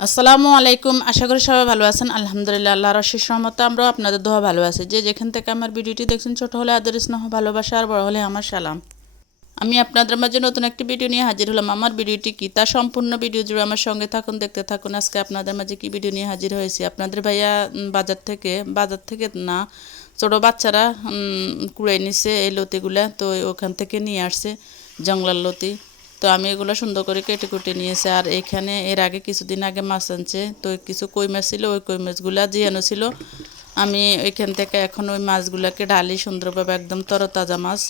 আসসালামু আলাইকুম, আশা করি সবাই ভালো আছেন। আলহামদুলিল্লাহ আল্লাহ রশিদ রহমতে আমরাও আপনাদের দোয়া ভালো আছে। যে যেখান থেকে আমার ভিডিওটি দেখছেন, ছোট হলে আদর, স্নেহ, ভালোবাসা আর বড় হলে আমার সালাম। আমি আপনাদের মাঝে নতুন একটি ভিডিও নিয়ে হাজির হলাম। আমার ভিডিওটি কি? তা সম্পূর্ণ ভিডিও জুড়ে আমার সঙ্গে থাকুন, দেখতে থাকুন। আজকে আপনাদের মাঝে কি ভিডিও নিয়ে হাজির হয়েছি? আপনাদের ভাইয়া বাজার থেকে বাজার থেকে না, ছোটো বাচ্চারা কুড়াই নিছে এই লতিগুলা, তো ওখান থেকে নিয়ে আসছে জঙ্গলার লতি। তো আমি এগুলো সুন্দর করে কেটে কুটে নিয়েছি। আর এখানে এর আগে কিছুদিন আগে মাছ আনছে, তো কিছু কই মাছ ছিল, ওই কই মাছগুলো জিয়ানো ছিল, আমি ওইখান থেকে এখন ওই মাছগুলোকে ঢালি সুন্দরভাবে একদম তরতাজা মাছ।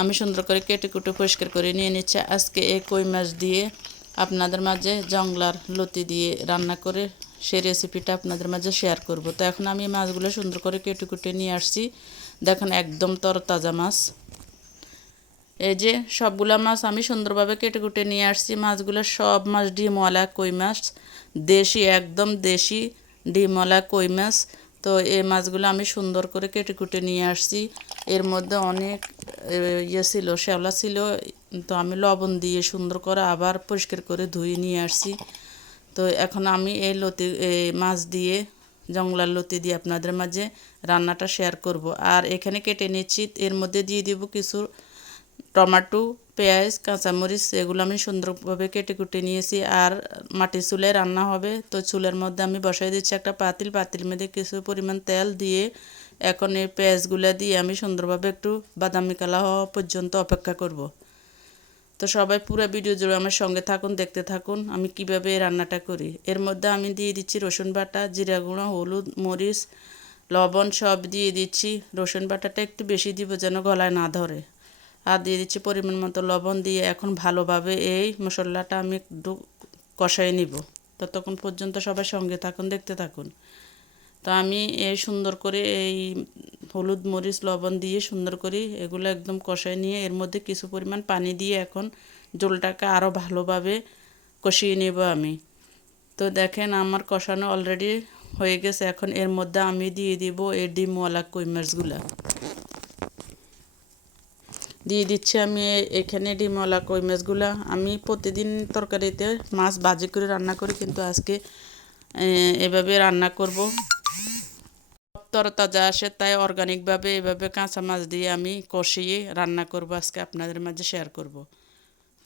আমি সুন্দর করে কেটে কুটে পরিষ্কার করে নিয়ে নিচ্ছি। আজকে এই কই মাছ দিয়ে আপনাদের মাঝে জংলার লতি দিয়ে রান্না করে সেই রেসিপিটা আপনাদের মাঝে শেয়ার করব। তো এখন আমি মাছগুলো সুন্দর করে কেটে কুটে নিয়ে আসছি। দেখুন একদম তরতাজা মাছ। এই যে সবগুলা মাছ আমি সুন্দরভাবে কেটে কুটে নিয়ে আসছি। মাছগুলো সব মাছ ডিমওয়ালা কই মাছ, দেশি, একদম দেশি ডিমওয়ালা কই মাছ। তো এই মাছগুলো আমি সুন্দর করে কেটে কুটে নিয়ে আসছি। এর মধ্যে অনেক ইয়ে ছিল, শ্যাওলা ছিল, তো আমি লবণ দিয়ে সুন্দর করে আবার পরিষ্কার করে ধুয়ে নিয়ে আসছি। তো এখন আমি এই লতি এই মাছ দিয়ে, জঙ্গলার লতি দিয়ে আপনাদের মাঝে রান্নাটা শেয়ার করব। আর এখানে কেটে নিচ্ছি, এর মধ্যে দিয়ে দিব কিছু টমেটো, পেঁয়াজ, কাঁচামরিচ, এগুলো আমি সুন্দরভাবে কেটে কুটে নিয়েছি। আর মাটির চুলায় রান্না হবে, তো চুলের মধ্যে আমি বসাই দিচ্ছি একটা পাতিল। পাতিল মধ্যে কিছু পরিমাণ তেল দিয়ে এখন এই পেঁয়াজগুলো দিয়ে আমি সুন্দরভাবে একটু বাদামি কালা হওয়া পর্যন্ত অপেক্ষা করব। তো সবাই পুরো ভিডিও জুড়ে আমার সঙ্গে থাকুন, দেখতে থাকুন আমি কীভাবে এই রান্নাটা করি। এর মধ্যে আমি দিয়ে দিচ্ছি রসুন বাটা, জিরা গুঁড়ো, হলুদ, মরিচ, লবণ সব দিয়ে দিচ্ছি। রসুন বাটাটা একটু বেশি দিব যেন গলায় না ধরে। আর দিয়ে দিচ্ছি পরিমাণ মতো লবণ দিয়ে এখন ভালোভাবে এই মশলাটা আমি একটু কষাই নিব। ততক্ষণ পর্যন্ত সবাই সঙ্গে থাকুন, দেখতে থাকুন। তো আমি এই সুন্দর করে এই হলুদ মরিচ, লবণ দিয়ে সুন্দর করে এগুলো একদম কষাই নিয়ে এর মধ্যে কিছু পরিমাণ পানি দিয়ে এখন জলটাকে আরও ভালোভাবে কষিয়ে নেব আমি। তো দেখেন আমার কষানো অলরেডি হয়ে গেছে। এখন এর মধ্যে আমি দিয়ে দিব এই ডিমওয়ালা কই মাছগুলা। দিয়ে দিচ্ছি আমি এখানে ডিমওয়ালা কই মাছগুলা। আমি প্রতিদিন তরকারিতে মাছ ভাজি করে রান্না করি, কিন্তু আজকে এভাবে রান্না করব। তরতাজা আসে, তাই অর্গানিকভাবে এভাবে কাঁচা মাছ দিয়ে আমি কষিয়ে রান্না করব, আজকে আপনাদের মাঝে শেয়ার করব।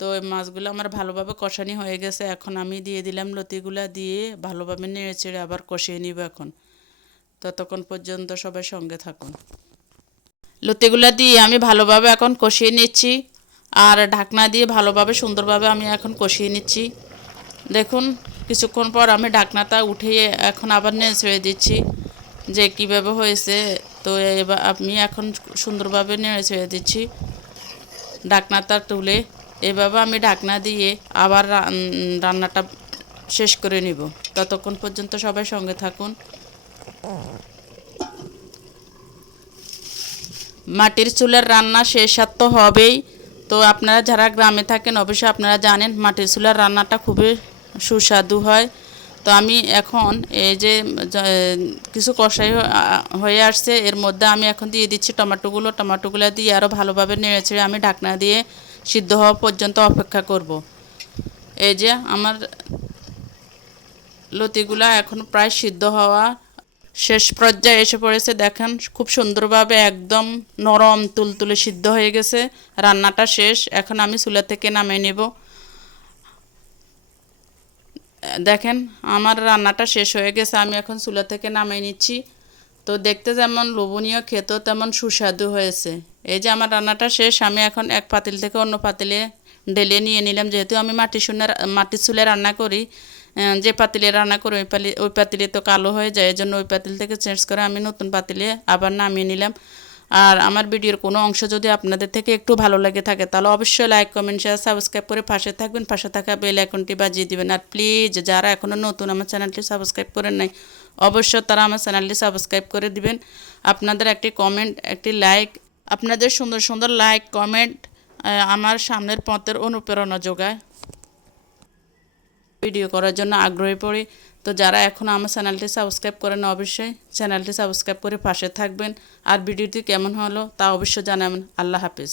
তো এই মাছগুলো আমার ভালোভাবে কষানি হয়ে গেছে, এখন আমি দিয়ে দিলাম লতিগুলা দিয়ে ভালোভাবে নেড়ে চেড়ে আবার কষিয়ে নিব এখন। ততক্ষণ পর্যন্ত সবাই সঙ্গে থাকুন। লতিগুলা দিয়ে আমি ভালোভাবে এখন কষিয়ে নিচ্ছি। আর ঢাকনা দিয়ে ভালোভাবে, সুন্দরভাবে আমি এখন কষিয়ে নিচ্ছি। দেখুন, কিছুক্ষণ পর আমি ঢাকনাটা উঠিয়ে এখন আবার নেড়ে ছেড়ে দিচ্ছি যে কীভাবে হয়েছে। তো এবার আমি এখন সুন্দরভাবে নেড়ে ছেড়ে দিচ্ছি ঢাকনাটা তুলে। এভাবে আমি ঢাকনা দিয়ে আবার রান্নাটা শেষ করে নিব। ততক্ষণ পর্যন্ত সবাই সঙ্গে থাকুন। মাটির চুলার রান্না শেষ স্বাদ তো হবেই। তো আপনারা যারা গ্রামে থাকেন, অবশ্যই আপনারা জানেন মাটির চুলার রান্নাটা খুবই সুস্বাদু হয়। তো আমি এখন এই যে কিছু কষাই হয়ে আসছে, এর মধ্যে আমি এখন দিয়ে দিচ্ছি টমেটোগুলো। টমেটোগুলো দিয়ে আরও ভালোভাবে নেড়ে চেড়ে আমি ঢাকনা দিয়ে সিদ্ধ হওয়া পর্যন্ত অপেক্ষা করব। এই যে আমার লতিগুলা এখন প্রায় সিদ্ধ হওয়া শেষ পর্যায়ে এসে পড়েছে, দেখেন খুব সুন্দরভাবে একদম নরম তুলতুলে সিদ্ধ হয়ে গেছে, রান্নাটা শেষ, এখন আমি চুলা থেকে নামিয়ে নেব। দেখেন আমার রান্নাটা শেষ হয়ে গেছে, আমি এখন চুলা থেকে নামিয়ে নিচ্ছি। তো দেখতে যেমন লোভনীয়, খেতেও তেমন সুস্বাদু হয়েছে। এই যে আমার রান্নাটা শেষ, আমি এখন এক পাতিল থেকে অন্য পাতিলে ঢেলে নিয়ে নিলাম, যেহেতু আমি মাটি শুনে মাটির চুলে রান্না করি যে পাতিলে রান্না করে, ওই পালি ওই পাতিলে তো কালো হয়ে যায় এই জন্য ওই পাতিল থেকে চেঞ্জ করে আমি নতুন পাতিলে আবার নামিয়ে নিলাম। আর আমার ভিডিওর কোনো অংশ যদি আপনাদের থেকে একটু ভালো লাগে থাকে, তাহলে অবশ্যই লাইক কমেন্ট শেয়ার সাবস্ক্রাইব করে পাশে থাকবেন। পাশে থাকা বেল আইকনটি বাজিয়ে দিবেন। আর প্লিজ যারা এখনও নতুন আমার চ্যানেলটি সাবস্ক্রাইব করেন নাই, অবশ্যই তারা আমার চ্যানেলটি সাবস্ক্রাইব করে দিবেন। আপনাদের একটি কমেন্ট একটি লাইক আপনাদের সুন্দর সুন্দর লাইক কমেন্ট আমার সামনের পথের অনুপ্রেরণা যোগায়। ভিডিও করার জন্য আগ্রহী পড়ি। তো যারা এখনও আমার চ্যানেলটি সাবস্ক্রাইব করেন অবশ্যই চ্যানেলটি সাবস্ক্রাইব করে পাশে থাকবেন। আর ভিডিওটি কেমন হলো তা অবশ্যই জানাবেন। আল্লাহ হাফিজ।